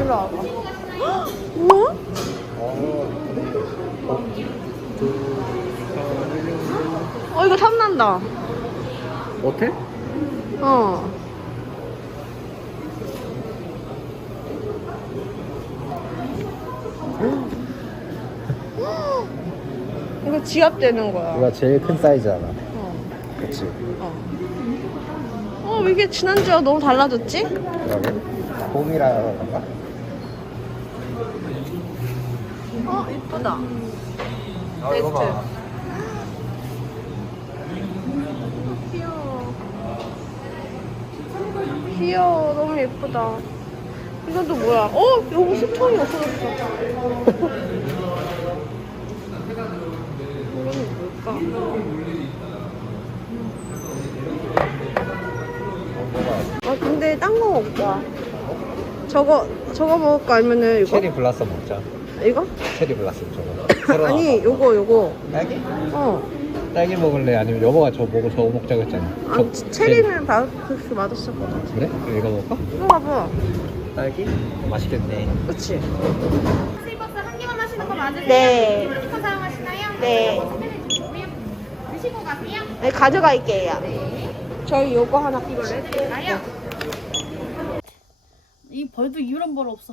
일로 와봐. 헉, 뭐야? 어, 어, 이거 탐난다. 어때? 어. 이거 지압 되는 거야. 이거 제일 큰 사이즈잖아. 어. 그치? 어. 어, 왜 이게 지난주와 너무 달라졌지? 그러게. 봄이라 그런가? 어, 이쁘다. 아, 이거 봐. 귀여워. 귀여워. 너무 예쁘다. 이건 또 뭐야? 어? 여기 스톤이 없어졌어. 이건 뭘까? 어, 뭐가? 아, 근데 딴거 먹자. 저거, 저거 먹을까? 아니면은 이거? 체리 블라썸 먹자. 이거? 체리 블라썸 저거. 새로 아니, 나왔다. 요거, 요거. 딸기? 어. 딸기 먹을래? 아니면 여보가 저 먹고 저거 먹자고 했잖아. 아, 저- 치- 체리는 다 그렇게 맛없을 것 같아. 그래? 그럼 이거 먹을까? 이거 봐봐. 딸기? 맛있겠네. 그치? 스이버스 한 개만 하시는 거 맞으세요? 네. 스티커 사용하시나요? 네. 스캔해 주시고요. 드시고 가세요. 네, 가져갈게요. 저희 요거 하나 이걸로 해드릴까요? 이 벌도 이런 벌 없어.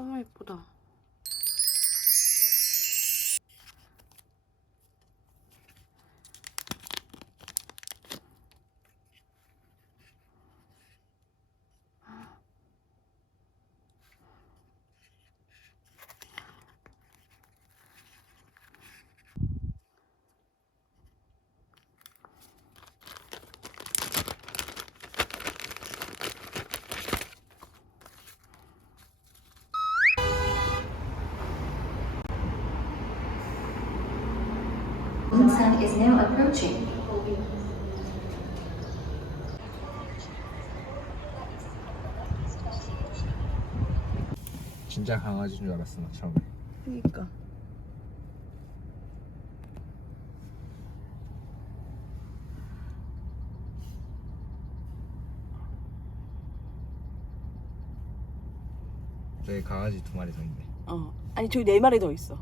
너무 예쁘다. Moonsun is now approaching. 진짜 강아지인 줄 알았어, 나 처음에. 그니까. 저기 강아지 두 마리 더 있네. 어. 아니, 저기 네 마리 더 있어.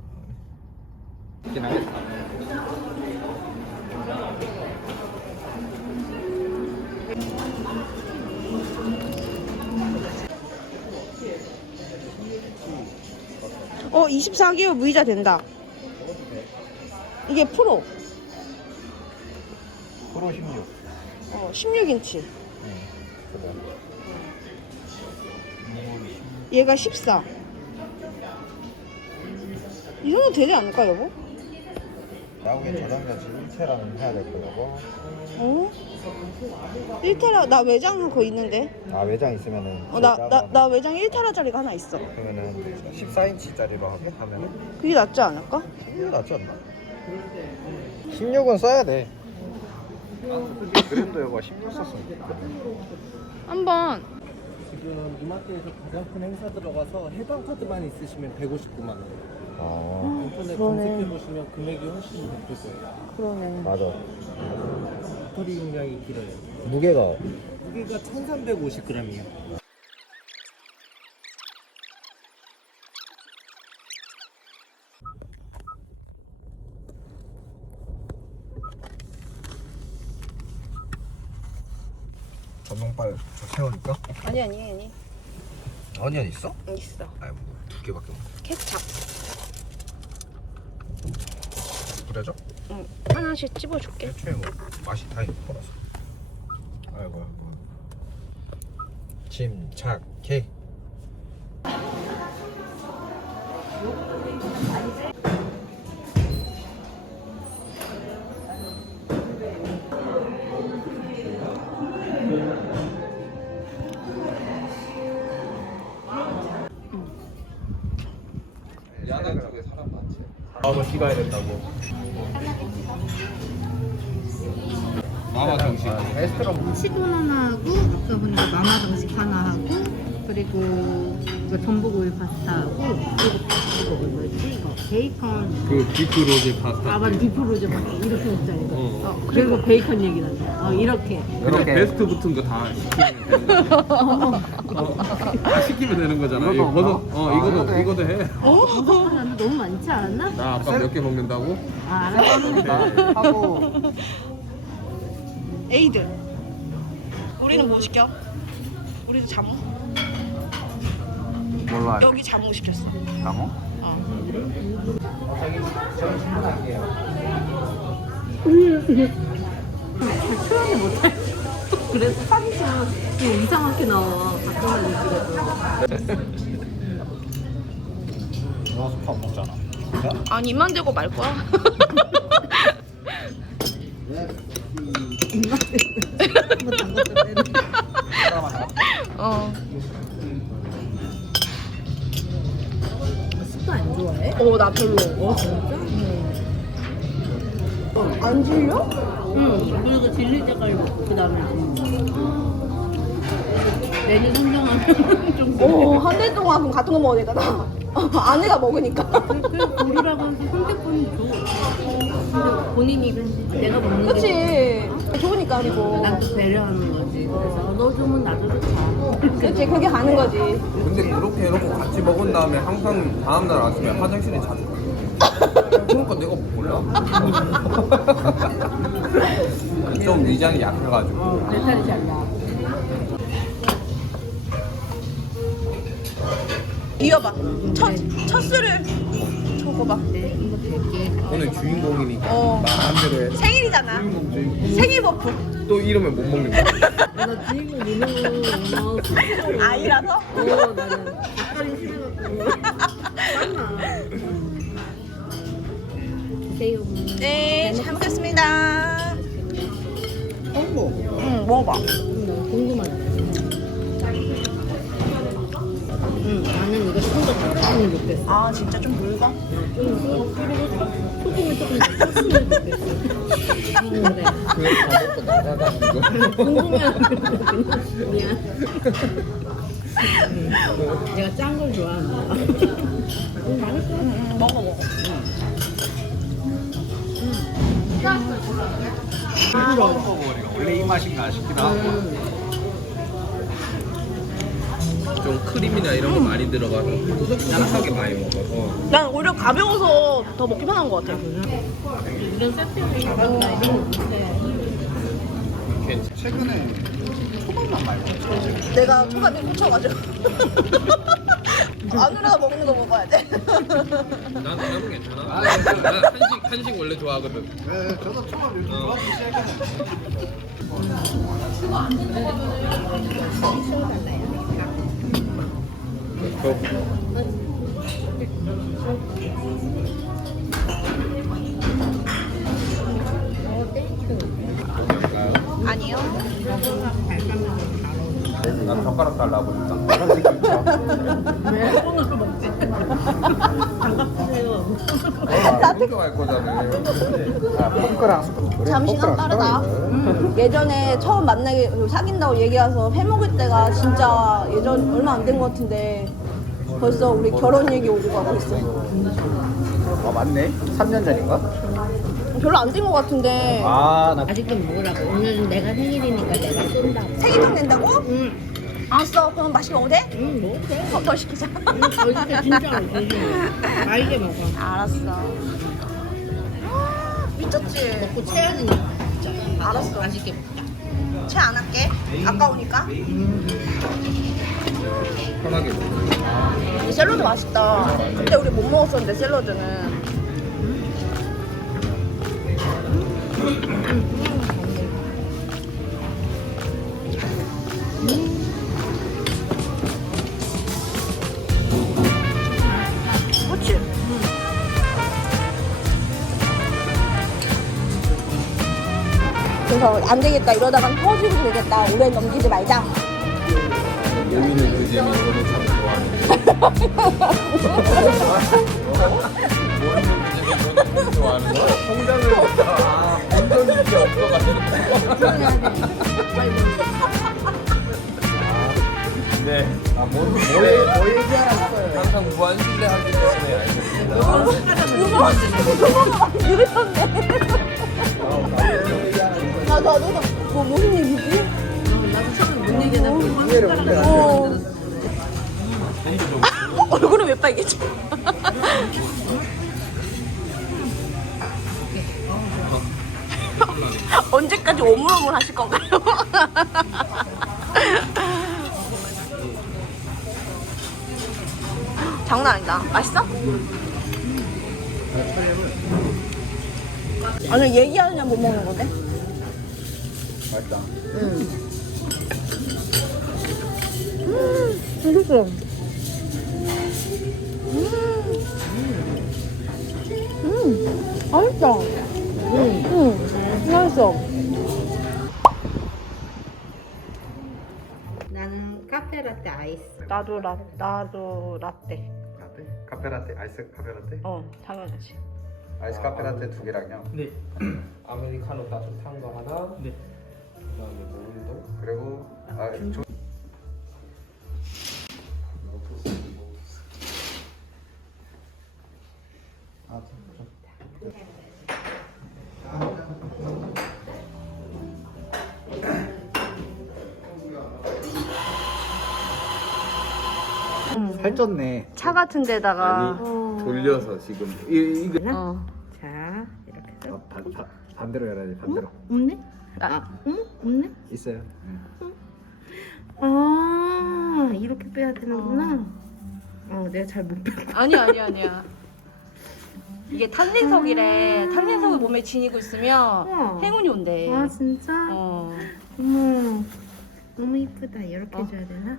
있긴 하겠다. 어, 24개월 무이자 된다. 이게 프로. 프로 16. 어, 16인치. 응. 그거. 얘가 14. 이 정도 되지 않을까, 여보? 나오긴 저장면지 1테라는 해야 될 거고. 어? 1테라, 나 외장 그거 있는데. 아 외장 있으면은. 어, 나, 나, 나 외장 1테라짜리가 하나 있어. 그러면은 14인치짜리로 하게 하면은 그게 낫지 않을까? 이게 낫지 않나? 16은 써야 돼. 그래도 여봐 16 썼으면. 한번. 지금 이마트에서 가장 큰 행사 들어가서 해당 카드만 있으시면 159만 원. 어 인터넷 그러네. 검색해 보시면 금액이 훨씬 높을 거예요. 그러네. 맞아. 배터리 용량이 길어요. 무게가 무게가 1350g이에요. 전동발 저 세워줄까? 아니 아니 아니. 어니언 있어? 있어. 아니 뭐두 개밖에 없네 케찹. 뿌려줘? 응. 하나씩 찝어줄게. 애초에 뭐 맛이 다 있는 거라서 아이고 아이고 침착해 다음은 찍어야 된다고. 마마 정식. 레스토랑 시돈 하나 하고 아까 보니까 마마 정식 하나 하고 그리고 이거 전복오일 파스타 하고 그리고 이거 뭐였지? 이거 베이컨. 그 비프 로제 파스타. 아 맞아. 비프로즈 막 이렇게 먹자 이거 어. 어, 그리고 베이컨 얘기 난다 어. 이렇게. 그냥 베스트 붙은 거 다 시키면 되는 거. 어, 다 시키면 되는 거잖아. 이거 버섯, 어. 이거도 이거도 해. 하나 너무 많지 않았나? 나 아빠 몇개 먹는다고? 아 알았어 하고 에이드. 우리는 뭐 시켜? 우리도 자무. 뭘로 할래? 여기 자무 시켰어. 강호? 표현을 못해 그래서 사진 좀 이상하게 나와 가끔은 찍어도 너 수파 안 먹잖아 아니 입만 대고 말 거야. 어. 스프 안 좋아해? 어, 나 별로. 어 진짜? 안 질려? 응 그리고 질릴 때까지 먹고 그 다음에 메뉴 선정하면 좀 오, 한 달 동안 그럼 같은 거 먹어야 되잖아. 아내가 먹으니까. 그래 고르라고 하면 선택권이 줘 근데 본인이 내가 먹는 게 그치. 좋으니까, 그리고. 난또 배려하는 거지 그래서 너 주면 나도 좋다 그치, 그게 가는 거지. 근데 그렇게 해놓고 같이 먹은 다음에 항상 다음날 아침에 화장실에 자주 가요. 그러니까 내가 몰라. 좀 위장이 약해가지고. 내 살이 잘 나 이어봐. 첫, 첫 이거 될게 오늘 주인공이니까 어. 마음대로 해. 생일이잖아. 주인공 주인공. 생일 버프. 또 이러면 못 먹는 거야. 나 주인공 스스로 아이라서? 어 나는 닭다리 싫어갖고 네, 잘 먹겠습니다. 응, 먹어봐. 나 궁금하다 좀더 닦았으면 좋겠어 아, 진짜 좀 묽어? 응, 그리고 소금을 조금 더 탔으면 좋겠어 응, 그래 그거 다 먹고 나가가지고. 궁금해하는 그냥 미안 응, 내가 짠 걸 좋아한다 응, 맛있어 응, 먹어, 먹어. 원래 이 맛인가 싶기도 하고 좀 크림이나 이런 거 많이 들어가서 꾸덕꾸덕하게 많이 먹어서. 난 오히려 가벼워서 더 먹기 편한 것 같아. 이런 이런 거 최근에 초밥만 많이 먹었어 내가 초밥에 꽂혀가지고. 아누라가 먹는 거 먹어야 돼. 난 나는 괜찮아. 난 한식 한식 원래 좋아하거든. 네 저도 초밥 요즘 좋아하기 시작했는데 아니요. 난 젓가락 달라고 했다. 왜 손으로 먹지? 할 거잖아. 아 잠시간 포크랑 빠르다. 음, 예전에 처음 만나게 사귄다고 얘기해서 회 먹을 때가 진짜 예전 얼마 안 된 것 같은데 벌써 우리 결혼 얘기 오고 가고 있어. 아 맞네 3년 전인가? 별로 안 된 것 같은데 아나 아직도 먹으라고. 오늘은 내가 생일이니까 내가 쏜다고. 세개탕 된다고? 응, 알았어 그럼 맛있게 먹어도 돼? 응, 먹어도 돼. 더, 더 시키자 응, 진짜 진짜로 조심해. 맛있게 먹어. 알았어 미쳤지? 먹고 체해야 되니까 진짜. 알았어. 맛있게 먹자. 채 안 할게 아까우니까 편하게 먹어. 이 샐러드 맛있다 그때 우리 못 먹었었는데 샐러드는 그래서 안 되겠다 이러다간 터지고 되겠다 오래 넘기지 말자 재미는 그 재미 저도 참 좋아하는데 좋아하는 거 성장을 아 운전이 게 없어가지고 네. 아, 뭐, 뭐, 뭐 얘기하셨어요? 항상 무한 신뢰하기 때문에 알겠습니다. 아, 나도 뭐 무슨 얘기지? 나도 처음에 못 얘기하다 어. 얼굴은 왜 빨개져? 언제까지 오물오물 하실 건가요? 장난 아니다. 맛있어? 아니 얘기하느냐 못 먹는 건데? 맛있다 음, 맛있어. 음, 맛있다. 음, 맛있어. 나는 카페라떼 아이스. 나도 라, 나도 라떼. 라떼? 카페라떼 아이스 카페라떼? 어, 당연하지. 아이스 카페라떼 두 개랑요 네. 아메리카노 따뜻한 거 하나. 네. 그다음에 모른도. 그리고 아, 조, 아, 살쪘네 차 같은 데다가. 아니 돌려서 지금 이 이거 어. 자, 이렇게 해서. 어, 바, 바, 반대로 해야지 반대로 없네? 아, 응? 없네? 있어요 응. 아, 이렇게 빼야 되는구나. 어, 내가 잘못 뺐다. 아니야, 아니야, 아니야. 이게 탄닌석이래. 탄닌석을 몸에 지니고 있으면 우와. 행운이 온대. 아, 진짜? 어. 어머, 너무 이쁘다. 이렇게 어. 해줘야 되나?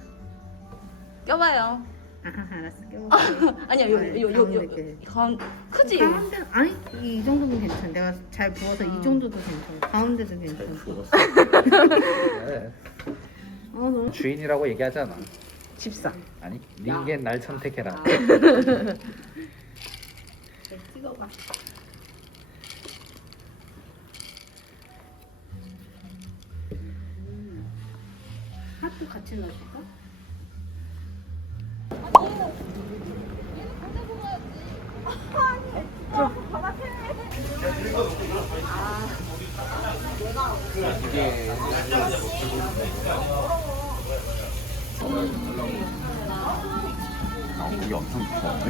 껴봐요. 아, 알았어. 껴볼게. 아니야, 요, 요, 요, 요, 요, 이렇게. 가 크지? 가운데 아니 이, 이 정도면 괜찮아. 내가 잘 부어서 이 정도도 괜찮아. 가운데도 괜찮아. 네. 어 너무 주인이라고 얘기하잖아 집사. 아니 닌게 날 선택해라 찍어봐. 핫도 같이 넣어줄까? 아 우리 엄청 무서운데?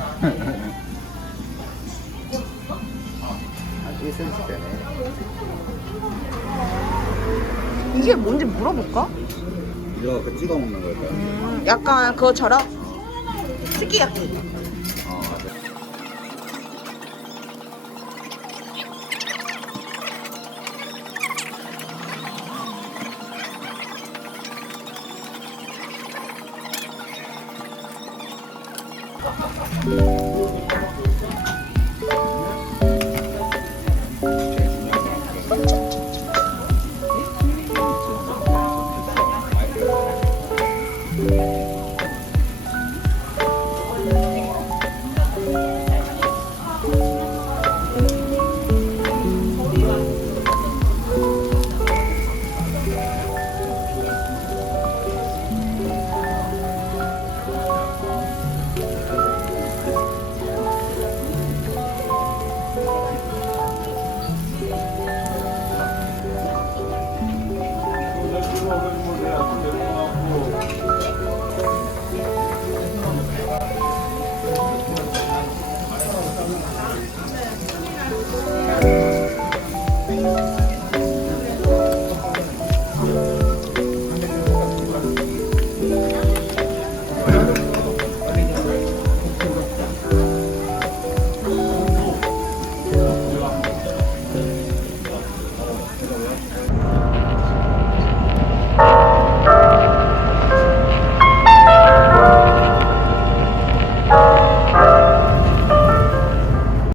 아 1cm 되네 이게 뭔지 물어볼까? 이거 그 찍어 먹는 걸까요? 음, 약간 그거처럼 스키야키.